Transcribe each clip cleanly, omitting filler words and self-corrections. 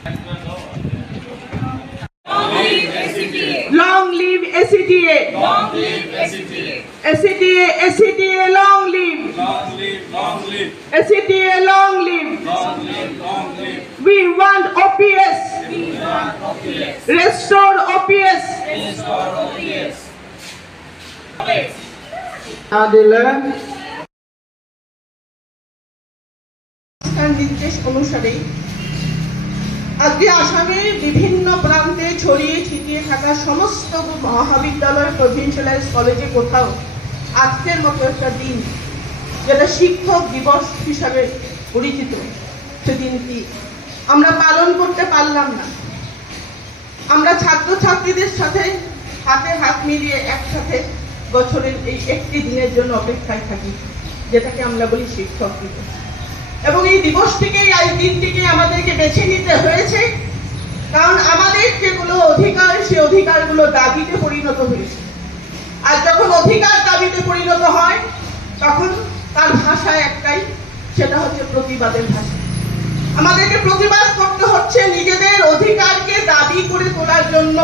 Long live ACTA! Long live ACTA! ACTA, ACTA, long live! Long live, long live! ACTA, long live! Long live, long live! We want OPS! We want OPS! Restore OPS! Restore OPS! নির্দেশ অনুসারে আজকে আসামের বিভিন্ন প্রান্তে ছড়িয়ে ছিটিয়ে থাকা সমস্ত মহাবিদ্যালয় প্রভিন্সিয়ালাইজ কলেজে কোথাও আজকের মতো একটা দিন যেটা শিক্ষক দিবস হিসাবে পরিচিত সেদিনটি আমরা পালন করতে পারলাম না। আমরা ছাত্রছাত্রীদের সাথে হাতে হাত মিলিয়ে একসাথে বছরের এই একটি দিনের জন্য অপেক্ষায় থাকি যেটাকে আমরা বলি শিক্ষক দিবস। এবং এই দিবসটিকে এই দিনটিকে আমাদেরকে বেছে নিতে হয়েছে কারণ আমাদের যেগুলো অধিকার সেই অধিকারগুলো দাবিতে পরিণত হয়েছে। আর যখন অধিকার দাবিতে পরিণত হয় তখন তার ভাষা একটাই, সেটা হচ্ছে প্রতিবাদের ভাষা। আমাদেরকে প্রতিবাদ করতে হচ্ছে নিজেদের অধিকারকে দাবি করে তোলার জন্য।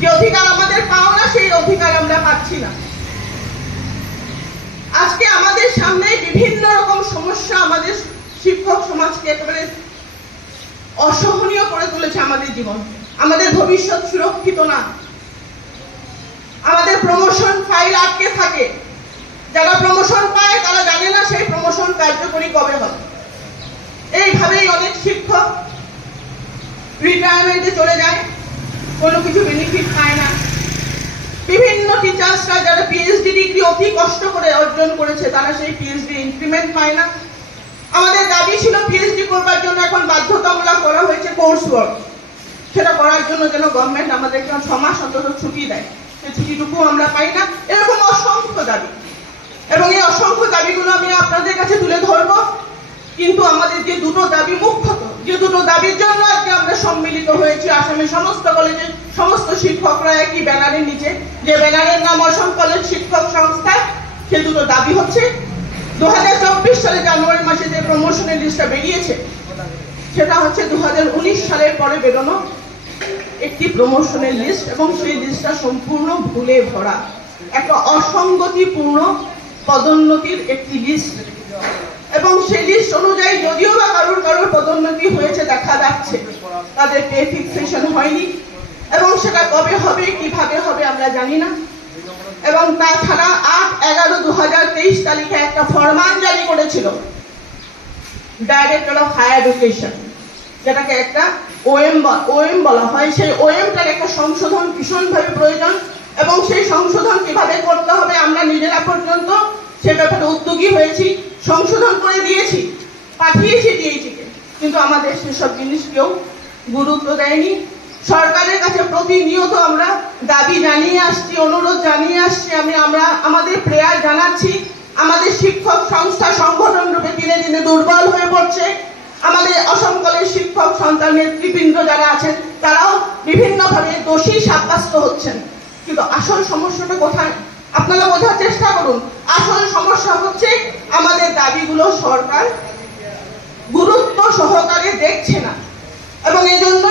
যে অধিকার আমাদের পাও না সেই অধিকার আমরা পাচ্ছি না। আজকে আমাদের সামনে বিভিন্ন রকম সমস্যা আমাদের শিক্ষক সমাজকে একেবারে অসহনীয় করে তুলেছে। আমাদের জীবন, আমাদের ভবিষ্যৎ সুরক্ষিত না। আমাদের প্রমোশন ফাইল আটকে থাকে। যারা প্রমোশন পায় তারা জানে না সেই প্রমোশন কার্যকরী কবে হবে। এইভাবেই অনেক শিক্ষক রিটায়ারমেন্টে চলে যায়, কোনো কিছু বেনিফিট পায় না। বিভিন্ন টিচার্সরা যারা পিএইচডি ডিগ্রি অতি কষ্ট করে অর্জন করেছে তারা সেই পিএইচডি ইনক্রিমেন্ট পায় না। আমাদের দাবি ছিল পিএইচডি করবার জন্য এখন বাধ্যতামূলক করা হয়েছে কোর্স ওয়ার্ক। সেটা করার জন্য যেন গভর্নমেন্ট আমাদেরকে 6 মাস অন্তত ছুটি দেয়, সেই ছুটিটুকু আমরা পাই না। এরকম অসংখ্য দাবি, এবং এই অসংখ্য দাবিগুলো আমি আপনাদের কাছে তুলে ধরব। কিন্তু আমাদের যে দুটো দাবি, মুখ্যত যে দুটো দাবির জন্য আজকে আমরা সম্মিলিত হয়েছি আসামের সমস্ত কলেজের সমস্ত শিক্ষকরা একই ব্যানারের নিচে, যে ব্যানারের নাম অসম কলেজ শিক্ষক সংস্থা, সেই দুটো দাবি হচ্ছে 2024 সালে জানুয়ারি মাসে যে প্রমোশনের লিস্টটা বেরিয়েছে সেটা হচ্ছে 2019 সালের পরে বেরোনো একটি প্রমোশনের লিস্ট, এবং সেই লিস্টটা সম্পূর্ণ ভুলে ভরা, একটা অসঙ্গতিপূর্ণ পদোন্নতির একটি লিস্ট। এবং সেই লিস্ট অনুযায়ী যদিও বা কারোর পদোন্নতি হয়েছে দেখা যাচ্ছে, তাদের পে ফিক্সেশন হয়নি, এবং সেটা কবে হবে কিভাবে হবে আমরা জানি না। এবং তাছাড়া 8/11/2023 তারিখে একটা ফরমান জারি করেছিল ডাইরেক্টর অফ হায়ার এডুকেশন, যেটাকে একটা ওএম বলা হয়। সেই ওএমটার একটা সংশোধন ভীষণভাবে প্রয়োজন, এবং সেই সংশোধন কিভাবে করতে হবে আমরা নিজেরা পর্যন্ত সে ব্যাপারে উদ্যোগী হয়েছি, সংশোধন করে দিয়েছি, পাঠিয়েছি ডিএইচিকে, কিন্তু আমাদের সেসব জিনিস কেউ গুরুত্ব দেয়নি। সরকারের কাছে প্রতিনিয়ত আমরা দাবি জানিয়ে আসছি, অনুরোধ জানিয়ে আসছি, আমরা আমাদের প্রেয়ার জানাচ্ছি। আমাদের শিক্ষক সংস্থা সংগঠন রূপে দিনে দিনে দুর্বল হয়ে পড়ছে। আমাদের অসম কলেজ শিক্ষক সন্তান নেতৃবৃন্দ যারা আছেন তারাও বিভিন্নভাবে দোষী সাব্যস্ত হচ্ছেন। কিন্তু আসল সমস্যাটা কোথায় আপনারা বোঝার চেষ্টা করুন। আসল সমস্যা হচ্ছে আমাদের দাবিগুলো সরকার গুরুত্ব সহকারে দেখছে না, এবং এজন্য